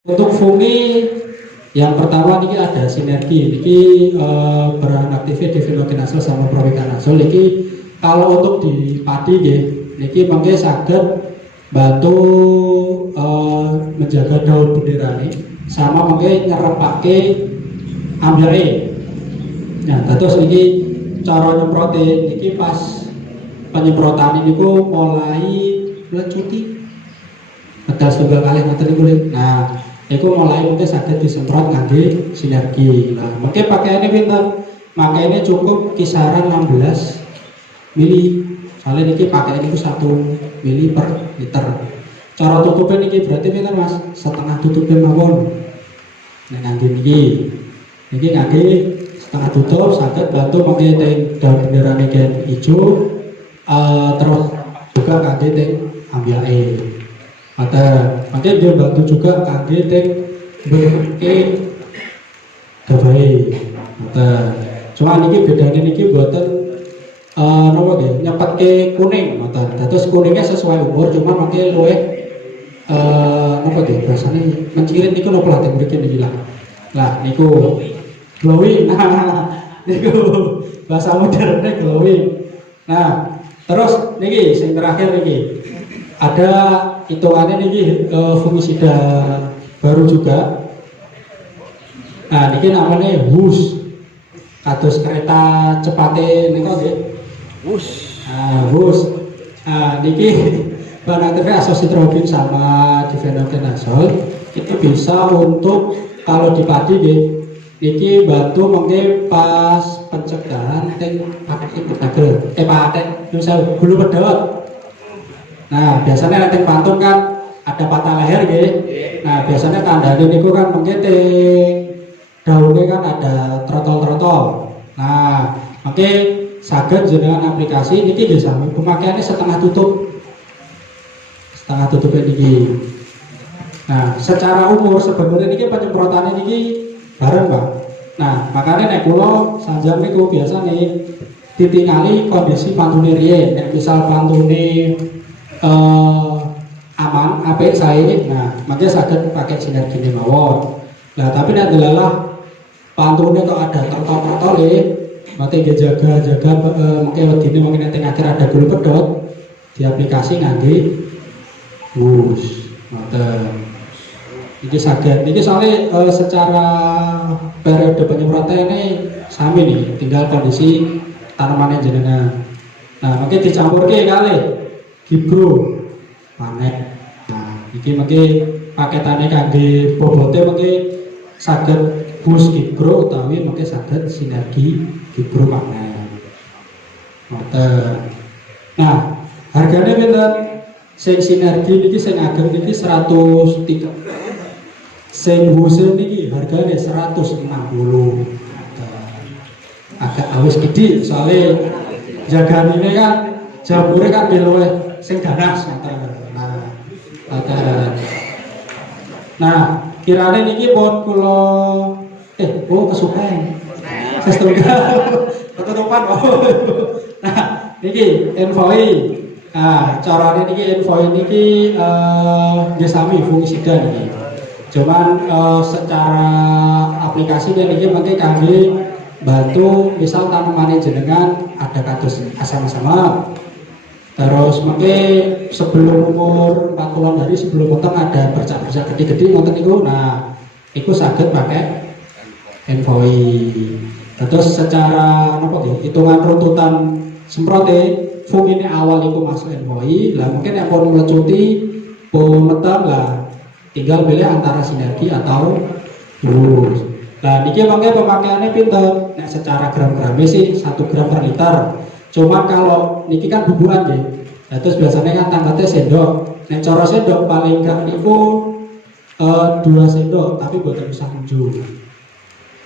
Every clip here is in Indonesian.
Untuk fungi yang pertama ini ada sinergi, ini peran aktifnya difenokinasol sama propikanasol. Ini kalau untuk di padi, ini mungkin saged bantu menjaga daun benderane, sama mungkin nyerepake ambire. Nah, terus ini cara nyemprotin, ini pas penyemprotan ini mulai melecuti. Ada setunggal kali ngoten niku. Nah, iku mulai mungkin saged disemprot ngangge sinergi. Nah, mungkin pakaiannya pinter. Makanya cukup kisaran 16 mili. Soalnya niki pakaian itu 1 mili per liter. Cara tutupnya niki berarti pinter Mas, setengah tutupnya mawon. Nah, ngangge niki ngangge setengah tutup saged bantu mungkin daun bendera niki hijau, terus juga ngangge teng ambiake. Maka dia bantu juga kangge teng berke gabai. Cuma niki bedanya niki buatan nopo nggih nyepetke kuning ngoten. Terus kuningnya sesuai umur cuma mangke luwih nopo nggih rasane mencirit niku nopo lah teng mriki niki lah. Lah niku glowing. Niku bahasa modernnya glowing. Nah, terus niki sing terakhir niki ada hitungannya nih fungisida baru juga. Nah, ini namanya WUS. Kados kereta cepate niku nggih. WUS. Nah, WUS. Nah, niki bahan aktifnya asositrobin sama difenokinasol. Itu bisa untuk kalau di padi nggih. Niki bantu mungkin pas pencegahan teng pakai pedagel. Pakai misal bulu pedot. Nah, biasanya nanti pantung kan ada patah leher gitu. Nah, biasanya tanda niku kan mungkin daunnya kan ada trotol-trotol. Nah, mungkin saged jenengan aplikasi niki bisa pemakaiannya setengah tutup. Setengah tutupnya niki. Nah, secara umur sebenarnya niki penyemprotannya niki bareng, Pak. Nah, makanya nek kula sanjang niku biasa nih ditingali kondisi pantune riyen. Nek misal pantune aman, apik saya, nah makanya saged pakai sinergi mawon. Nah tapi nanti lelah pantunnya kok ada totol-totol makanya jaga mungkin wedine mungkin nanti akhir ada gulu pedot di aplikasi ngangge WUS. Ini saged, ini soalnya secara periode penyemprotan ini sami nih, tinggal kondisi tanamannya jenengan. Nah mungkin dicampur kali Gibro panen. Nah, iki mengke paketannya kangge bobote mengke saged WUS Gibro utawi mengke saged sinergi Gibro panen. Nah, harganya pinten? Sing sinergi niki sing ageng niki 103. Sing WUS niki harganya 160. Agak awis gede soalnya jagaan ini kan jamurnya kan diluwih sing ganas. Nah, kirane niki pun kula kesupen. Setunggal ketutupan. Nah, niki infoi. Nah, carane niki infoi niki nggih sami fungisida niki. Cuman secara aplikasi niki mengke kangge bantu misal tanaman jenengan ada kados asam-asam. Terus mungkin sebelum umur 40 hari sebelum potong ada bercak-bercak gede-gede ngoten niku. Nah, itu saged pakai envoy. Terus secara hitungan runtutan semprote fung ini awal itu masuk envoy. Lah mungkin yang pun melecuti pun metang lah tinggal pilih antara sinergi atau WUS. Nah, niki mangke pemakaiannya pinter. Nah, secara gram-gramnya sih 1 gram per liter. Cuma kalau niki kan bubukan deh. Nah, terus biasanya kan tangkatnya sendok. Nek cara sendok paling gak niku 2 sendok, tapi buatan usah unjuk.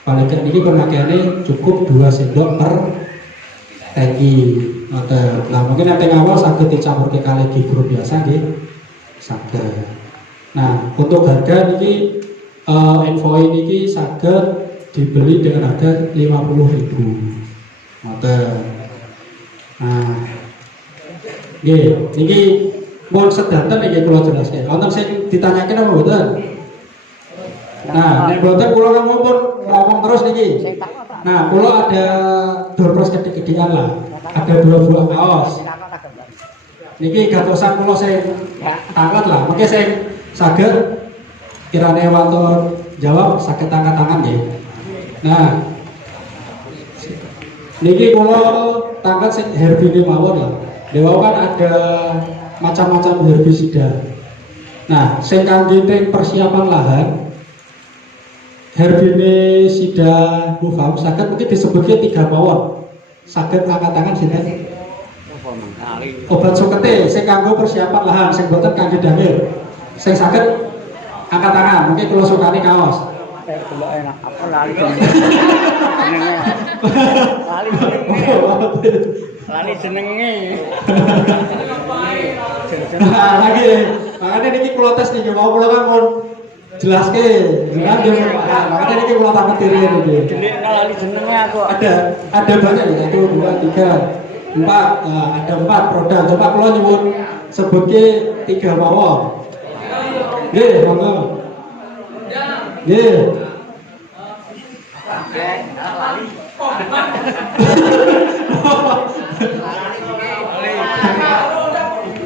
Paling gak niki pemakaiannya cukup 2 sendok per tangki. Nah, mungkin nanti awal saged dicampur ke kali Gibro biasa nggih. Saged. Nah, untuk harga niki envoy niki saged dibeli dengan harga 50.000. Nah, niki mau sedanten iki kula jelaske. Wonten sing ditanyakan apa mboten? Nah, nek boten kula kan mumpun ngomong terus niki. Nah, kula ada dompet gede-gedean lah. Ada 2 buah kaos. Niki gatosan kula sing tanglet lah. Mungkin sing saged kirane wonten jawab saged angkat tangan nggih. Nah, niki kula tanglet sing herbine mawon lah. Dewa kan ada macam-macam herbisida. Nah, sing kangge persiapan lahan herbisida bufam saged mungkin disebutnya 3 mawon. Saged angkat tangan sinten? Obat sukete sing kanggo persiapan lahan sing boten kangge damel. Sing saged angkat tangan, mungkin kula sukani kaos. Delok enak apa lali jenenge. Lali jenenge. Nah, lagi makanya niki kula tes niki mau kula kan mun jelaske. Nah, makanya niki kula takut diri niki. Delik lali jenenge aku. Ada banyak ya, 1 2 3 4. Nah, ada 4 produk. Coba kula nyebut sebutke 3 mawon. Nggih, monggo. Nggih.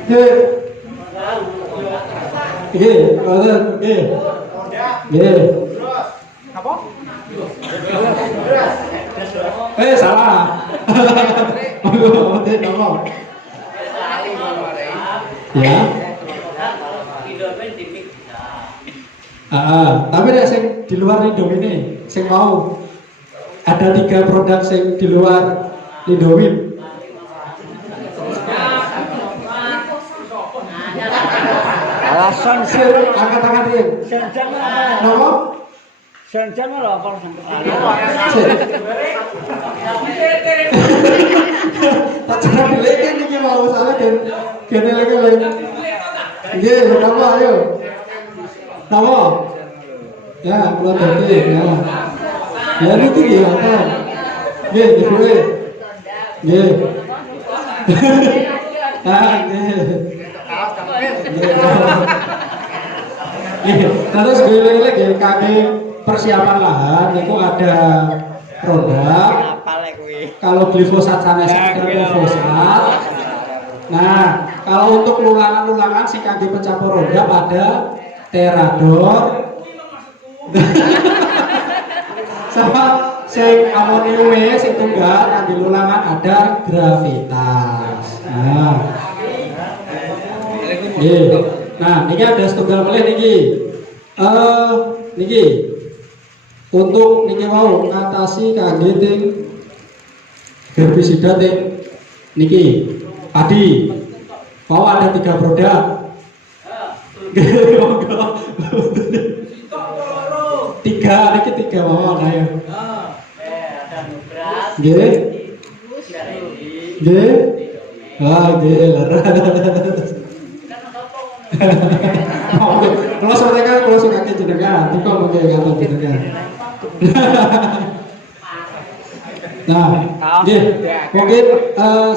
Nggih. Nggih, mboten, nggih. Nggih. Apa? Salah. Monggo, tolong. Ya. Tapi nek sing di luar Indomie sing mau ada 3 produk sing di luar Indomie. Alasan sir angkat tangan iki. Senjang apa? Napa? Senjang lho apa Tak cara dileken iki mau salah kene lagi. Nggih, napa ayo. Napa? Ya, kula dadi ya. Ya niki ya apa? Nggih, dhewe. Nggih. Nggih. Terus lagi kaki persiapan lahan itu ada produk. Kalau glifosat sanes glifosat. Nah, kalau untuk lulangan-lulangan si kaki pencampur roda ada terador. Sama sing amonium sing tunggal kangge lulangan ada gravitas. Nah. Nah, ini ada setunggal melih niki. Niki untuk niki mau ngatasi kangge ting herbisida ting niki padi. Mau ada 3 produk. Tiga mawon ayo. Nggih. Nggih. Nggih. Kalau suka jenengan, tiko mungkin kata jenengan. Nah, mungkin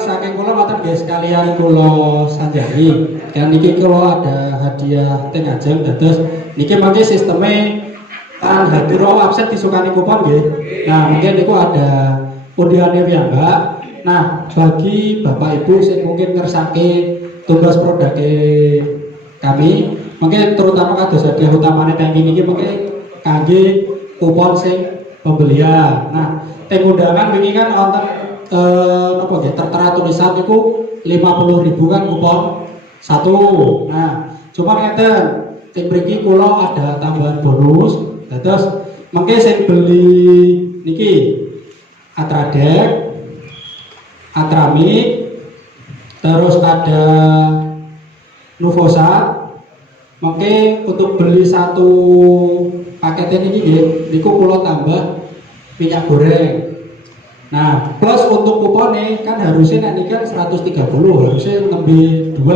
saking kula matur nggih sekalian kula sanjari. Dan niki kula ada hadiah teng ajeng dados niki mangke sisteme tan hadiro absen disukani kupon nggih. Nah, mungkin niku ada undiane piyambak. Nah, bagi Bapak Ibu sing mungkin ngersake tugas produknya kami mungkin terutama kados hadiah utamane teng iki mungkin kangge kupon sing pembelian. Nah, teng undangan wingi kan wonten napa nggih tertera tulisan niku 50.000 kan kupon 1. Nah, cuma ngeten teng mriki kula ada tambahan bonus. Dados mengke sing beli niki Atradek, Atramik, terus ada Nuvosat. Mungkin untuk beli 1 paket ini niku kula tambah minyak goreng. Nah, plus untuk kuponnya kan harusnya nanti kan 130, harusnya lebih 2,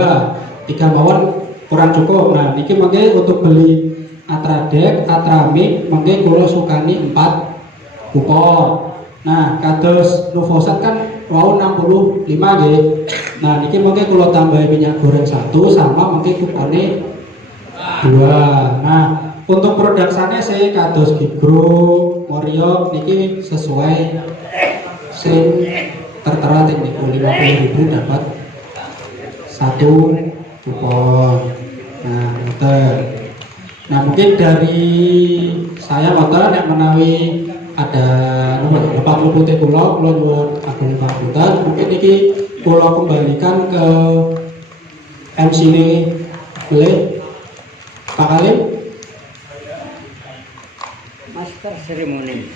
3 mawon kurang cukup. Nah, niki mungkin untuk beli Atradek, Atramik, mungkin kula sukani 4 kupon. Nah, kados Nuvosat kan mau 65 nggih. Nah, niki mungkin kula tambahin minyak goreng 1 sama mungkin kuponnya 2. Nah, untuk produk sanes saya kados Gigro, Morio niki sesuai sing tertera teng niku 50.000 dapat satu kupon. Nah, ngoten. Nah, mungkin dari saya ngoten yang menawi ada nomor 80 putih kula nyuwun ageng pangapunten. Mungkin iki kula kembalikan ke MC ini boleh Pak Kalim. Master seremoni.